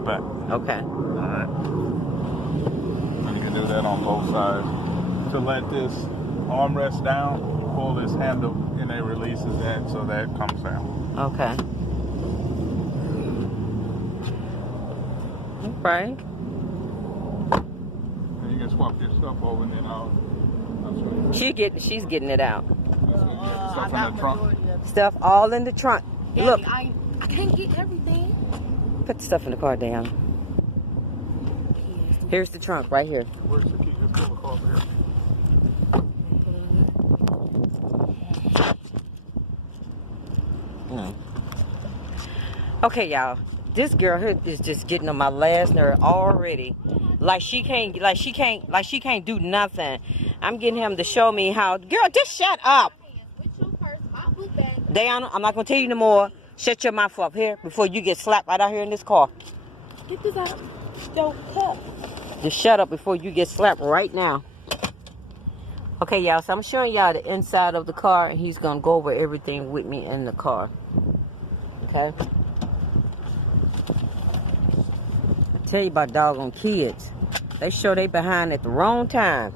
side back. Okay. Alright. And you can do that on both sides. To let this armrest down, you pull this handle and it releases that so that comes down. Okay. Right. And you can swap your stuff over and then I'll show you. She's getting it out. Stuff in the trunk. Stuff all in the trunk. Daddy, Look. I can't get everything. Put the stuff in the car down. Here's the trunk right here. Where's the key? Let's pull the car over here. Okay, y'all. This girl here is just getting on my last nerve already. Like she can't do nothing. I'm getting him to show me how. Girl, just shut up. Diana, I'm not gonna tell you no more. Shut your mouth up here before you get slapped right out here in this car. Get this out your cup. Just shut up before you get slapped right now. Okay, y'all. So I'm showing y'all the inside of the car, and he's gonna go over everything with me in the car. Okay. I tell you about doggone kids. They show they behind at the wrong time.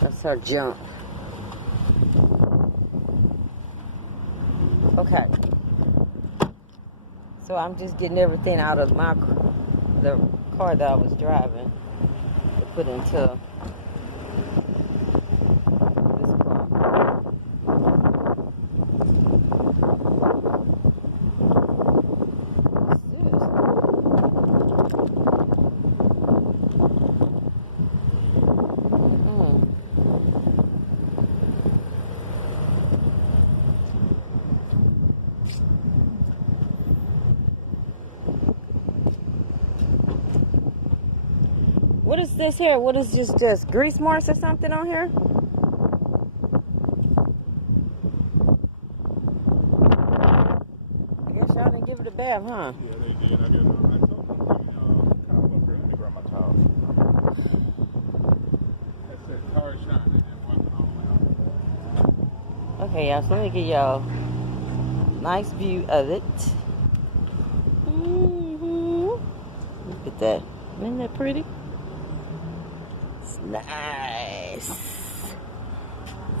That's her junk. Okay. So I'm just getting everything out of the car that I was driving to put into this car. What is this here? What is this grease marks or something on here? I guess y'all didn't give it a bath, huh? Yeah, they did. I told them to come up here. Let me grab my towel. That said tire shine and wasn't on. Okay, y'all, so let me give y'all a nice view of it. Look at that. Isn't that pretty? It's nice.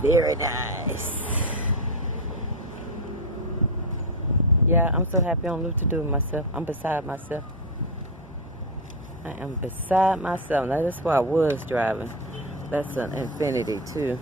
Very nice. Yeah, I'm so happy I don't know what to do with myself. I'm beside myself. I am beside myself. Now, that's why I was driving. That's an Infinity, too.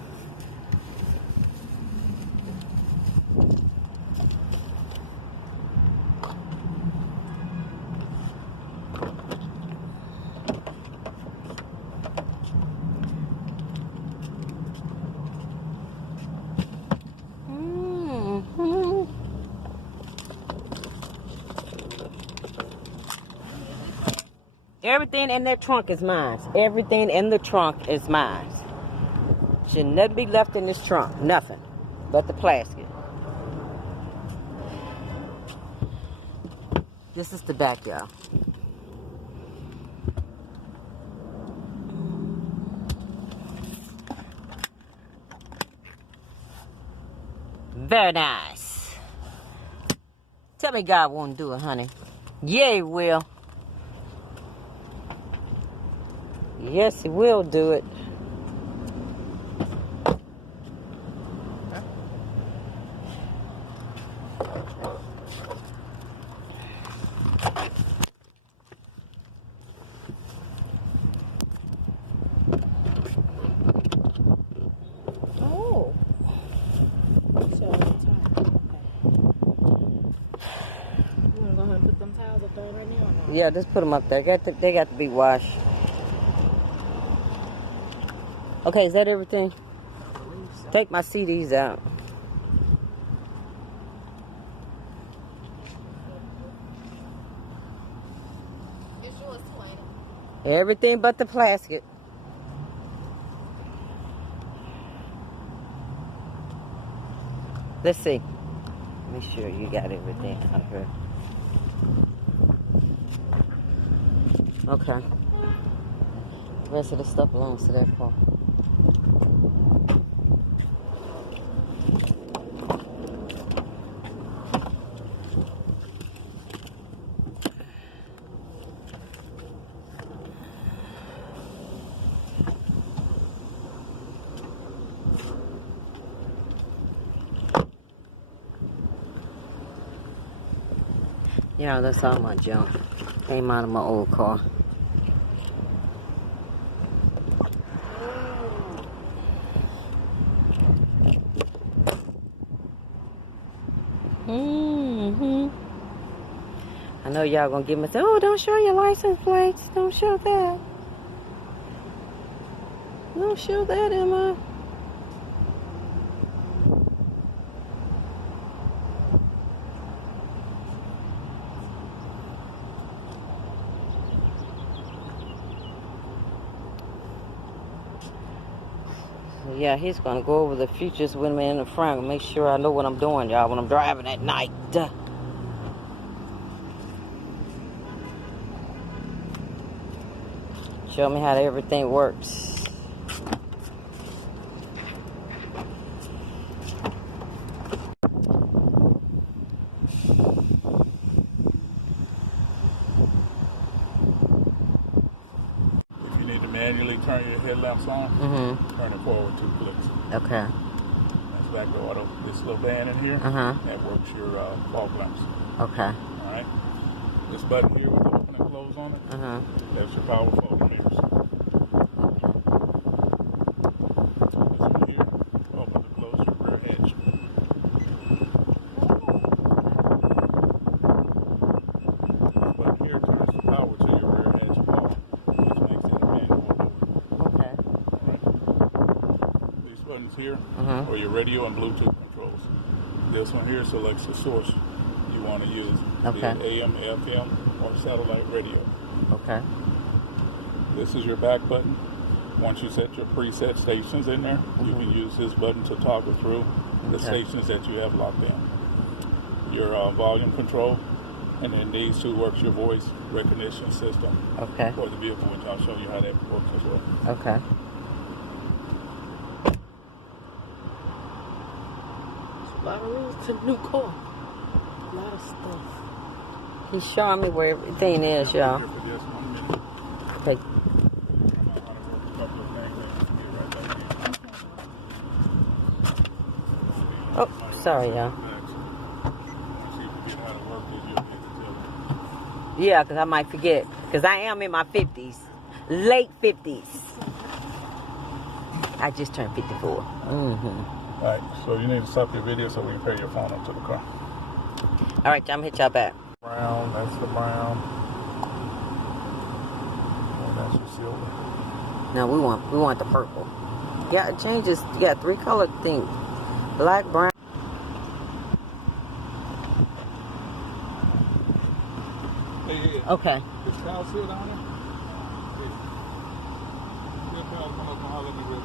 Everything in that trunk is mine. Everything in the trunk is mine. Should never be left in this trunk. Nothing but the plastic. This is the back, y'all. Very nice. Tell me God won't do it, honey. Yeah, He will. Yes, He will do it. Oh. So, you want to go ahead and put them towels up there right now or not? Yeah, just put them up there. They got to be washed. Okay, is that everything? So. Take my CDs out. It's yours too, ain't it? Everything but the plastic. Let's see. Make sure you got everything out here. Okay. The rest of the stuff belongs to that car. Yeah, that's all my junk. Came out of my old car. I know y'all gonna give me say, oh, don't show your license plates. Don't show that. Don't show that, Emma. So yeah, he's gonna go over the futures with me in the front and make sure I know what I'm doing, y'all, when I'm driving at night. Show me how everything works. If you need to manually turn your headlamps on, turn it forward 2 clicks. Okay. That's back to auto. This little band in here, that works your fog lamps. Okay. All right. This button here with the open and close on it, that's your power folding mirrors. This one here, open and close your rear edge. This button here turns the power to your rear edge wall, which makes it a manual mode. Okay. All right. These buttons here are your radio and Bluetooth controls. This one here selects the source you want to use, be it AM, FM, or satellite radio. Okay. This is your back button. Once you set your preset stations in there, you can use this button to toggle through the stations that you have locked in. Your volume control, and then these two works your voice recognition system for the vehicle, which I'll show you how that works as well. Okay. A lot of rules to the new car. A lot of stuff. He's showing me where everything is, y'all. Here for just 1 minute. Okay. Oh, sorry, y'all. Yeah, because I might forget. Because I am in my 50s. Late 50s. I just turned 54. Alright, so you need to stop your video so we can pair your phone up to the car. Alright, I'm going to hit y'all back. Brown, that's the brown. And that's your silver. No, we want the purple. Yeah, it changes. You got 3 colored things. Black, brown. Hey, Okay. Is Kyle still down there? Yeah, Kyle, come up and holler at me real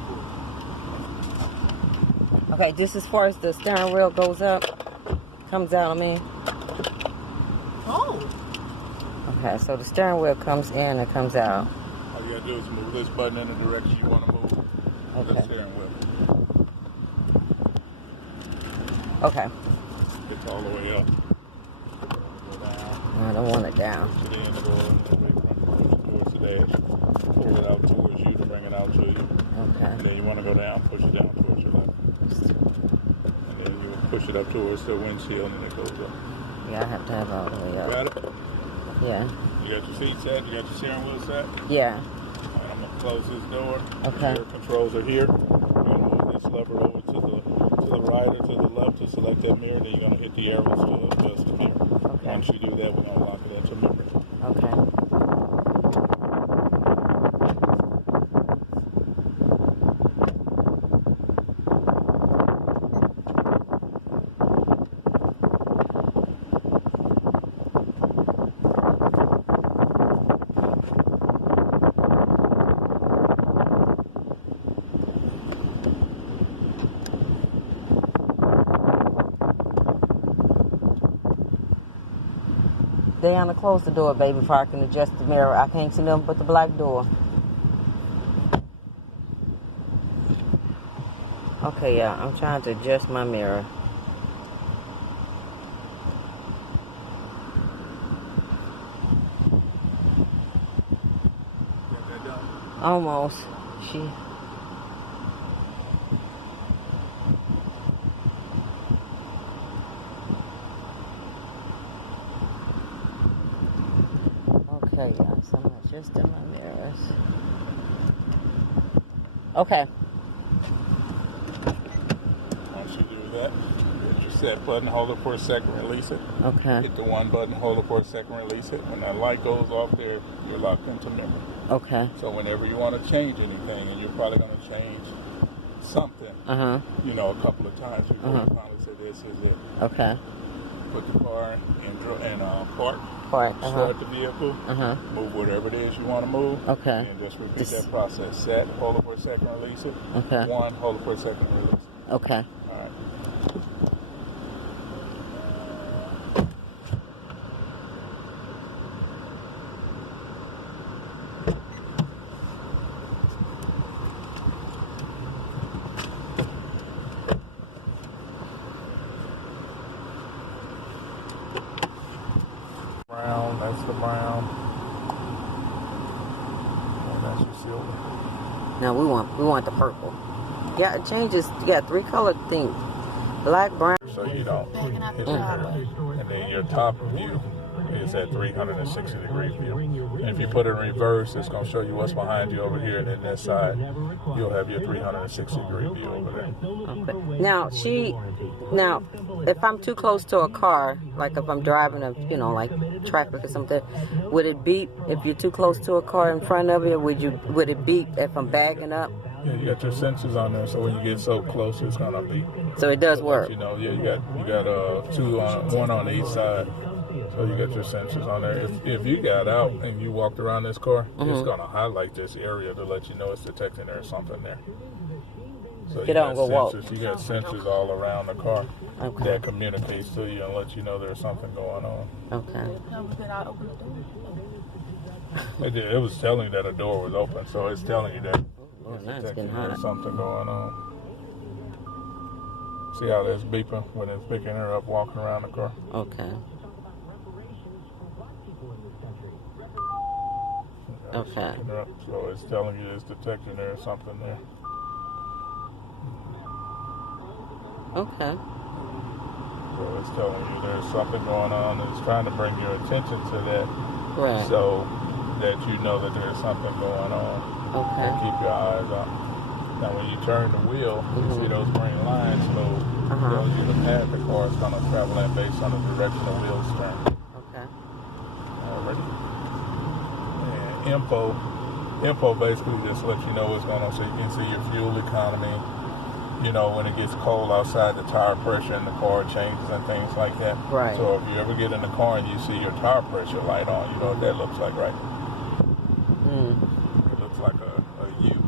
quick. Okay, just as far as the steering wheel goes up, comes out, I mean. Oh. Okay, so the steering wheel comes in and comes out. All you gotta do is move this button in the direction you want to move the steering wheel. Okay. It's all the way up. Go down. I don't want it down. Push it in, go towards the dash. Pull it out towards you to bring it out to you. Okay. And then you want to go down, push it down towards your left. And then you push it up towards the windshield and it goes up. Yeah, I have to have all the way up. Got it? Yeah. You got your seat set, you got your steering wheel set. Yeah. And I'm gonna close this door. Okay. Your controls are here. You're gonna move this lever over to the right or to the left to select that mirror, then you're gonna hit the arrows to adjust the mirror. Okay. Once you do that, we're gonna lock it into memory. Okay. Diana, close the door, baby, before I can adjust the mirror. I can't see nothing but the black door. Okay, yeah, I'm trying to adjust my mirror. Got that done? Almost. Okay, guys, I'm adjusting my mirrors. Okay. Once you do that, hit your set button, hold it for a second, release it. Okay. Hit the 1 button, hold it for a second, release it. When that light goes off there, you're locked into memory. Okay. So whenever you want to change anything, and you're probably going to change something, you know, a couple of times before you finally say this is it. Okay. Put the car in park. Park. Start the vehicle. Move whatever it is you want to move. Okay. And just repeat that process. Set, hold it for a second, release it. Okay. 1, hold it for a second, release it. Okay. All right. Brown, that's the brown. And that's your silver. Now we want the purple. Yeah, it changes. You got 3 colored things. Black, brown. So you don't hit the and then your top view is at 360 degree view. And if you put it in reverse, it's going to show you what's behind you over here, and then this side, you'll have your 360 degree view over there. Okay. Now if I'm too close to a car, like if I'm driving like traffic or something, would it beep if you're too close to a car in front of you? Would it beep if I'm backing up? Yeah, you got your sensors on there, so when you get so close, it's gonna beep. So it does work. You know, yeah, you got 2 on, 1 on each side. So you got your sensors on there. If you got out and you walked around this car, it's gonna highlight this area to let you know it's detecting there's something there. So you got sensors all around the car that communicates to you and lets you know there's something going on. Okay. It was telling you that a door was open, so it's telling you that there's something going on. See how that's beeping when it's picking her up walking around the car? Okay. Okay. So it's telling you it's detecting there's something there. Okay. So it's telling you there's something going on, and it's trying to bring your attention to that, right? So that you know that there's something going on. Okay. And keep your eyes on. Now, when you turn the wheel, you see those green lines move. Tells you the path the car is going to travel in based on the direction the wheels turn. Okay. Already. And info basically just lets you know what's going on, so you can see your fuel economy. You know, when it gets cold outside, the tire pressure in the car changes and things like that. Right. So if you ever get in the car and you see your tire pressure light on, you know what that looks like, right? It looks like a U.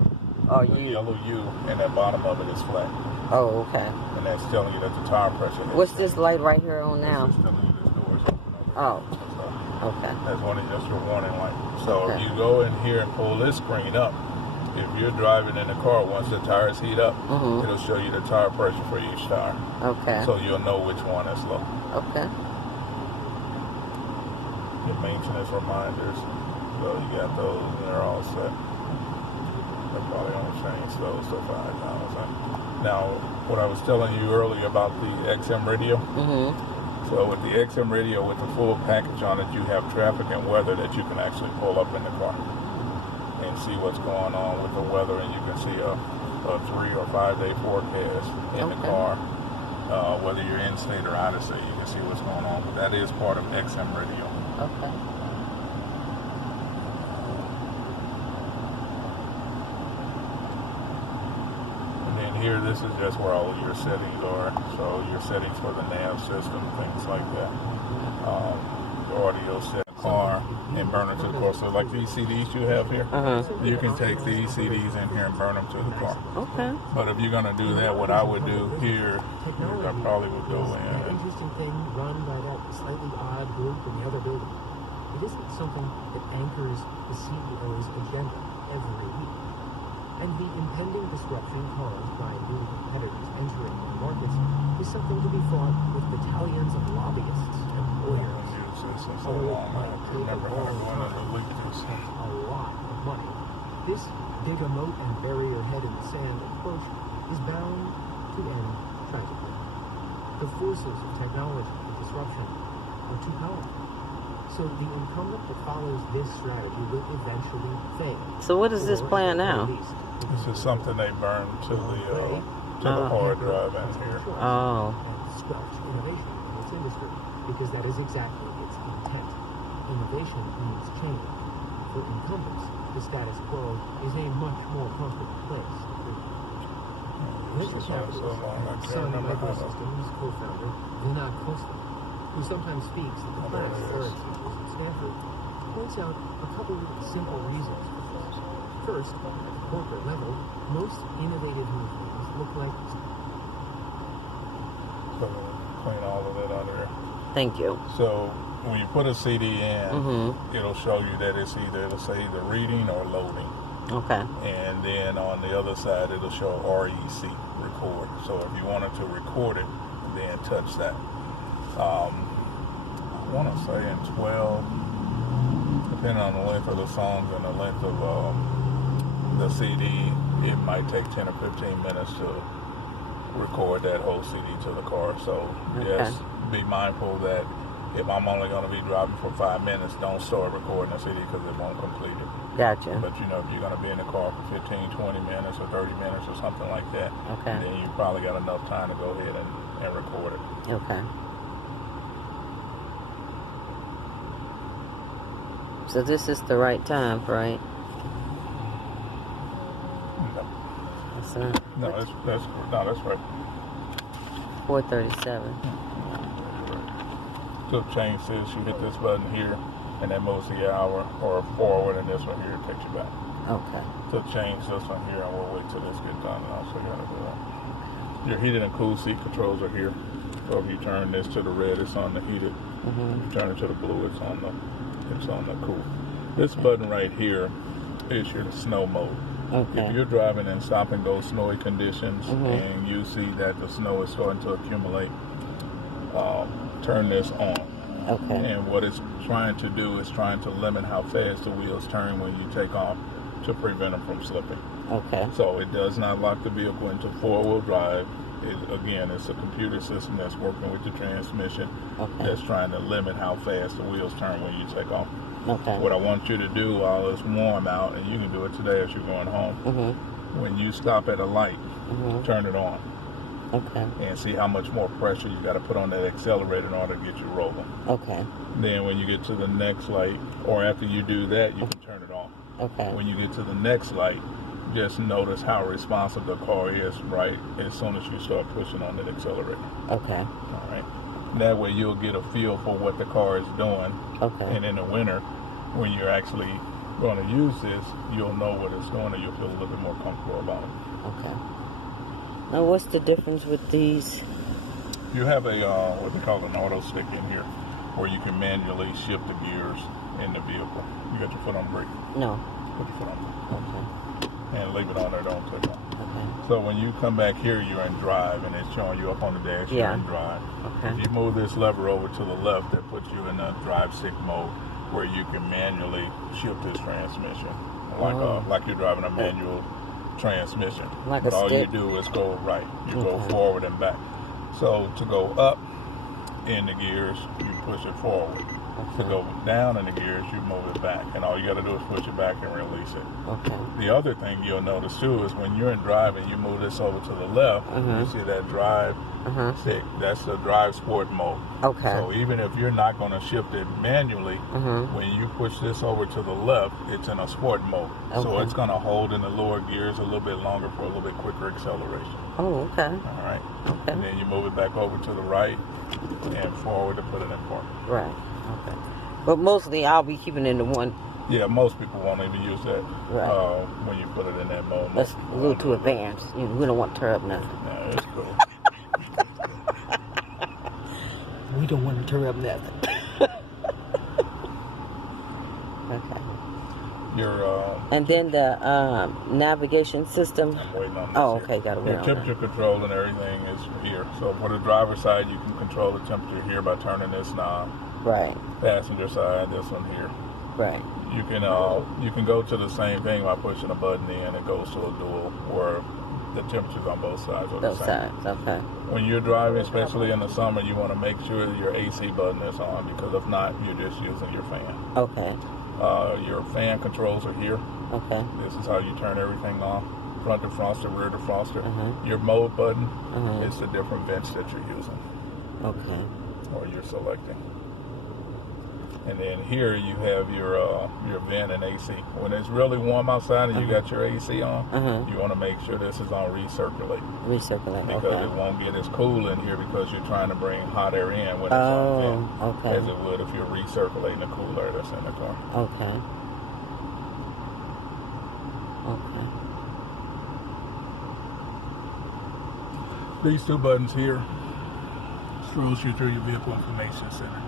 Oh, a yellow U, and that bottom of it is flat. Oh, okay. And that's telling you that the tire pressure is. What's this light right here on now? It's just telling you this door is open. Oh. So Okay. that's just your warning light. So if you go in here and pull this screen up, if you're driving in the car, once the tires heat up, it'll show you the tire pressure for each tire. Okay. So you'll know which one is low. Okay. Your maintenance reminders. So you got those, and they're all set. They'll probably only change those to $5. Now, what I was telling you earlier about the XM radio. So with the XM radio, with the full package on it, you have traffic and weather that you can actually pull up in the car and see what's going on with the weather, and you can see a 3 or 5 day forecast in the car. Whether you're in state or out of state, you can see what's going on. But that is part of XM radio. Okay. And then here, this is just where all of your settings are. So your settings for the nav system, things like that. The audio set, car, and burn them to the car. So like these CDs you have here, you can take these CDs in here and burn them to the car. Okay. But if you're gonna do that, what I would do here is I probably would go in. An interesting thing run by that slightly odd group in the other building. It isn't something that anchors the CEO's agenda every week. And the impending disruption caused by new competitors entering the markets is something to be fought with battalions of lobbyists and lawyers. So long, I remember how to go in and leak this. A lot of money. This dig a moat and bury your head in the sand approach is bound to end tragically. The forces of technology and disruption are too powerful. So So the incumbent that follows this strategy will eventually fail. So what is this Or, plan at now? least, This is something they burn to the hard drive in here. Oh. And squelch innovation in its industry, because that is exactly its intent. Innovation means change. For incumbents, the status quo is a much more comfortable place to be. Venture capitalist and Sun Microsystems co-founder Vinod Khosla, who sometimes speaks at the class Eric teaches at Stanford, points out a couple of simple reasons for this. First, at the corporate level, most innovative new things look like... So clean all of that out of there. Thank you. So when you put a CD in, it'll show you that it'll say either reading or loading. Okay. And then on the other side, it'll show REC, record. So if you wanted to record it, then touch that. I want to say in 12, depending on the length of the songs and the length of the CD, it might take 10 or 15 minutes to record that whole CD to the car. So yes, be mindful that if I'm only going to be driving for 5 minutes, don't start recording the CD because it won't complete it. Gotcha. But if you're going to be in the car for 15, 20 minutes or 30 minutes or something like that, then you probably got enough time to go ahead and record it. Okay. So this is the right time, right? No. That's not. No, that's right. 4:37. So change this, you hit this button here, and that moves the hour, or forward, and this one here takes you back. Okay. So change this one here, and we'll wait till this gets done, and I'll show you how to do that. Your heated and cool seat controls are here. So if you turn this to the red, it's on the heated. If you turn it to the blue, it's on the cool. This button right here is your snow mode. Okay. If you're driving in stop and go snowy conditions and you see that the snow is starting to accumulate, turn this on. Okay. And what it's trying to do is trying to limit how fast the wheels turn when you take off to prevent them from slipping. Okay. So it does not lock the vehicle into four-wheel drive. It's a computer system that's working with the transmission that's trying to limit how fast the wheels turn when you take off. Okay. What I want you to do while it's warm out, and you can do it today as you're going home, when you stop at a light, turn it on. Okay. And see how much more pressure you got to put on that accelerator in order to get you rolling. Okay. Then when you get to the next light, or after you do that, you can turn it off. Okay. When you get to the next light, just notice how responsive the car is right as soon as you start pushing on that accelerator. Okay. All right. That way you'll get a feel for what the car is doing. Okay. And in the winter, when you're actually going to use this, you'll know what it's doing and you'll feel a little bit more comfortable about it. Okay. Now, what's the difference with these? You have a what they call an auto stick in here, where you can manually shift the gears in the vehicle. You got your foot on the brake. No. Put your foot on the brake. Okay. And leave it on there, don't take off. Okay. So when you come back here, you're in drive, and it's showing you up on the dash, you're in drive. Okay. If you move this lever over to the left, that puts you in the drive stick mode, where you can manually shift this transmission, like you're driving a manual transmission. Like but a all stick? you do is go right. You go forward and back. So to go up in the gears, you push it forward. To go down in the gears, you move it back. And all you got to do is push it back and release it. Okay. The other thing you'll notice too is when you're in drive and you move this over to the left, you see that drive stick. That's the drive sport mode. Okay. So even if you're not going to shift it manually, when you push this over to the left, it's in a sport mode. So it's going to hold in the lower gears a little bit longer for a little bit quicker acceleration. Oh, okay. All right. Okay. And then you move it back over to the right and forward to put it in park. Right. Okay. But mostly I'll be keeping it in the one. Yeah, most people won't even use that when you put it in that mode. That's a little too advanced. You know, we don't want to tear up nothing. No, it's cool. We don't want to tear up nothing. Okay. And then the navigation system. I'm waiting on this. Oh, here. okay, got to wait Your on temperature control and everything is here. So for the driver's side, you can control the temperature here by turning this knob. Right. Passenger side, this one here. Right. You can go to the same thing by pushing a button in. It goes to a dual, where the temperatures on both sides are Both the same. sides. Okay. When you're driving, especially in the summer, you want to make sure that your AC button is on, because if not, you're just using your fan. Okay. Your fan controls are here. Okay. This is how you turn everything off. Front defroster, rear defroster. Uh-huh. Your mode button Uh-huh. is the different vents that you're using Okay. or you're selecting. And then here you have your vent and AC. When it's really warm outside and you got your AC on, you want to make sure this is on recirculate. Recirculate. Because Okay. it won't get as cool in here because you're trying to bring hot air in when it's on vent, okay. as it would if you're recirculating the cool air that's in the car. Okay. Okay. These two buttons here throws you through your vehicle information center.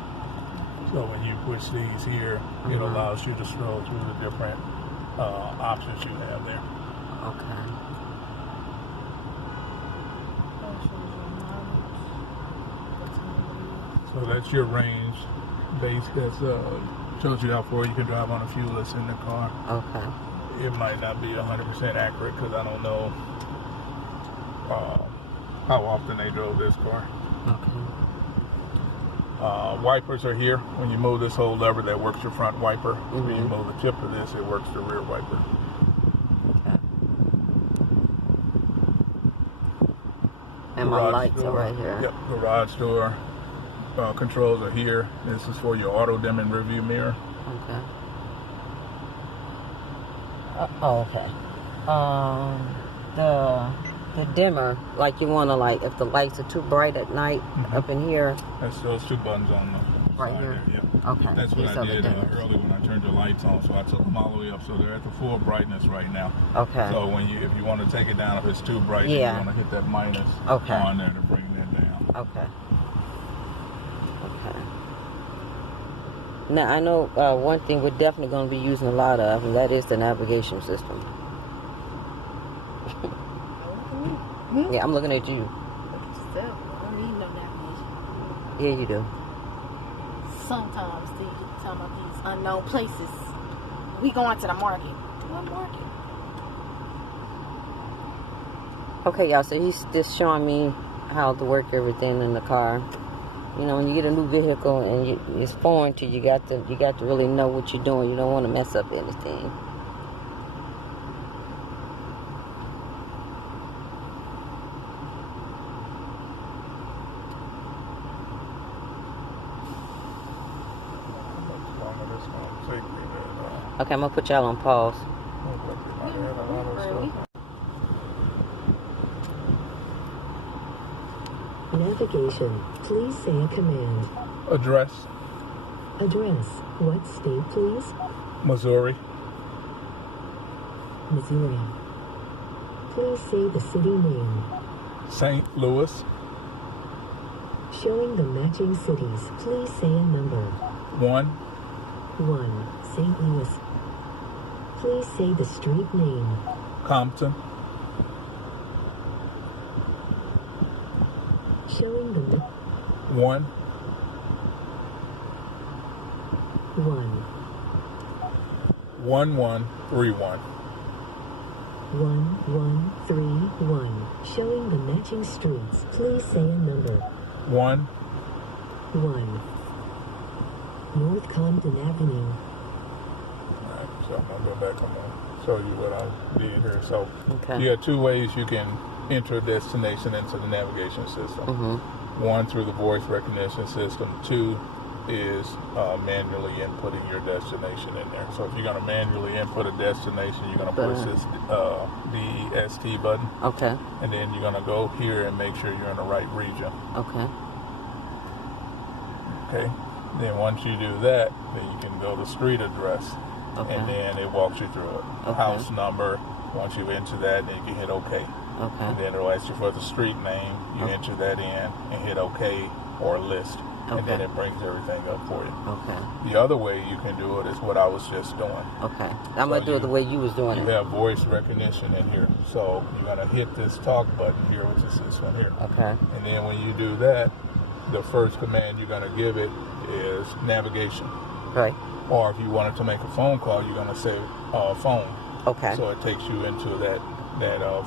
So when you push these here, it allows you to scroll through the different options you have there. Okay. So that's your range base. That shows you how far you can drive on the fuel that's in the car. Okay. It might not be 100% accurate because I don't know how often they drove this car. Okay. Wipers are here. When you move this whole lever, that works your front wiper. When you Mhm. move the tip of this, it works the rear wiper. Okay. And my Garage lights door. are right here. Yep, garage door controls are here. This is for your auto dimming rearview mirror. Okay. Okay. The dimmer, like you want to, like, if the lights are too bright at night up in here. That's those two buttons on the Right side here? there. Yep. Okay. That's what These I are the did dimmers. earlier when I turned the lights on. So I took them all the way up, so they're at the full brightness right now. Okay. So if you want to take it down, if it's too bright, then Yeah. you want to hit that minus Okay. on there to bring that down. Okay. Okay. Now, I know one thing we're definitely going to be using a lot of, and that is the navigation system. Yeah, I'm looking at you. I don't need no navigation. Yeah, you do. Sometimes they get talking about these unknown places. We going to the market. What market? Okay, y'all, so he's just showing me how to work everything in the car. You know, when you get a new vehicle and it's foreign to you, you got to really know what you're doing. You don't want to mess up anything. Okay, I'm gonna put y'all on pause. Navigation. Please say a command. Address, Address. What state, please? Missouri. Missouri. Please say the city name. St. Louis. Showing the matching cities. Please say a number. 1. 1. St. Louis. Please say the street name. Compton. Showing the 1. 1. 1131. 1131. Showing the matching streets. Please say a number. 1. 1. North Compton Avenue. Alright, so I'm gonna go back. I'm gonna show you what I did here. So Okay. you have two ways you can enter a destination into the navigation system. One, through the voice recognition system. 2 is manually inputting your destination in there. So if you're going to manually input a destination, you're going to push this DST button, Okay. and then you're going to go here and make sure you're in the right region. Okay. Okay. Then once you do that, then you can go to street address, Okay. and then it walks you through it. Okay. House number. Once you enter that, then you can hit OK. Okay. And then it'll ask you for the street name. You enter that in and hit OK or list. And then Okay. it brings everything up for you. Okay. The other way you can do it is what I was just doing. Okay. I'm gonna do it the way you was doing You it. have voice recognition in here. So you're going to hit this talk button here, which is this one here. Okay. And then when you do that, the first command you're going to give it is navigation. Right. Or if you wanted to make a phone call, you're going to say phone. Okay. So it takes you into that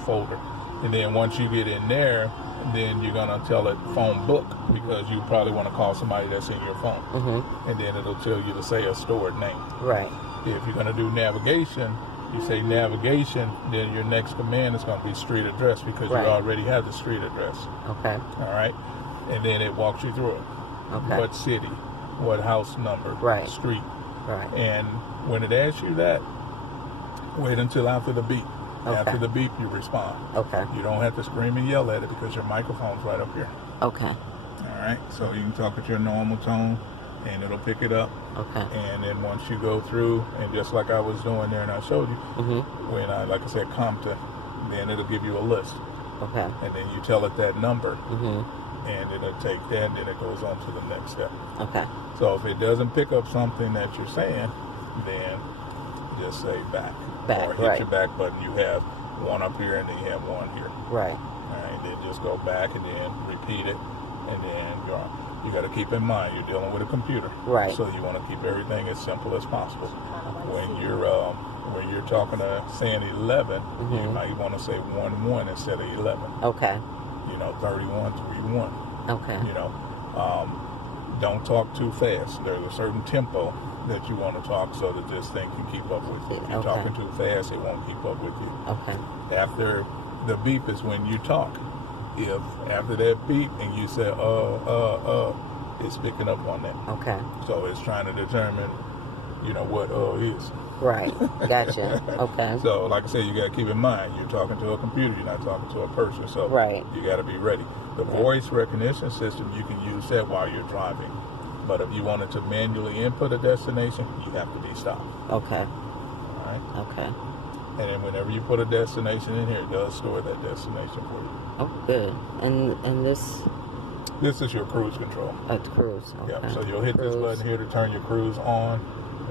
folder. And then once you get in there, then you're going to tell it phone book, because you probably want to call somebody that's in your phone. Mm-hmm. And then it'll tell you to say a stored name. Right. If you're going to do navigation, you say navigation, then your next command is going to be street address, because Right. you already have the street address. Okay. All right? And then it walks you through it. Okay. What city, what house number, Right. street. Right. And when it asks you that, wait until after the beep. Okay. After the beep, you respond. Okay. You don't have to scream and yell at it, because your microphone's right up here. Okay. All right? So you can talk at your normal tone, and it'll pick it up. Okay. And then once you go through, and just like I was doing there and I showed you, Mm-hmm. when I, like I said, Compton, then it'll give you a list. Okay. And then you tell it that number, Mm-hmm. and it'll take that, and then it goes on to the next step. Okay. So if it doesn't pick up something that you're saying, then just say back. Back, or hit right. your back button. You have one up here, and then you have one here. Right. All right, then just go back and then repeat it, and then you got to keep in mind you're dealing with a computer. Right. So you want to keep everything as simple as possible. When you're talking to saying 11, you Mhm. might want to say 1-1 instead of 11. Okay. 31, 3-1. Okay. Don't talk too fast. There's a certain tempo that you want to talk so that this thing can keep up with you. If you're Okay. talking too fast, it won't keep up with you. Okay. After the beep is when you talk. If after that beep and you say it's picking up on that. Okay. So it's trying to determine, what is. Right. Gotcha. Okay. So like I said, you got to keep in mind you're talking to a computer. You're not talking to a person. So Right. you got to be ready. The voice recognition system, you can use that while you're driving. But if you wanted to manually input a destination, you have to be stopped. Okay. All right. Okay. And then whenever you put a destination in here, it does store that destination for you. Oh, good. And this This is your cruise control. cruise. Okay. Yeah, so you'll hit this Cruise. button here to turn your cruise on.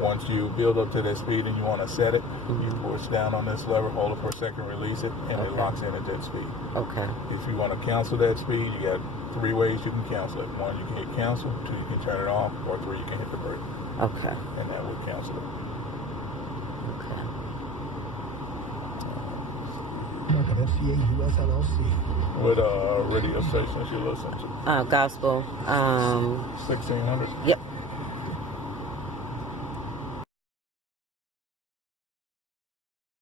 Once you build up to that speed and you want to set it, you push down on this lever, hold it for a second, release it, and it Okay. locks in at that speed. Okay. If you want to cancel that speed, you got 3 ways you can cancel it. 1, you can hit cancel. 2, you can turn it off. Or 3, you can hit the brake. Okay. And that will cancel it. Okay. Mark of FCA US LLC. What radio stations you listen to? Gospel. 1600? Yep.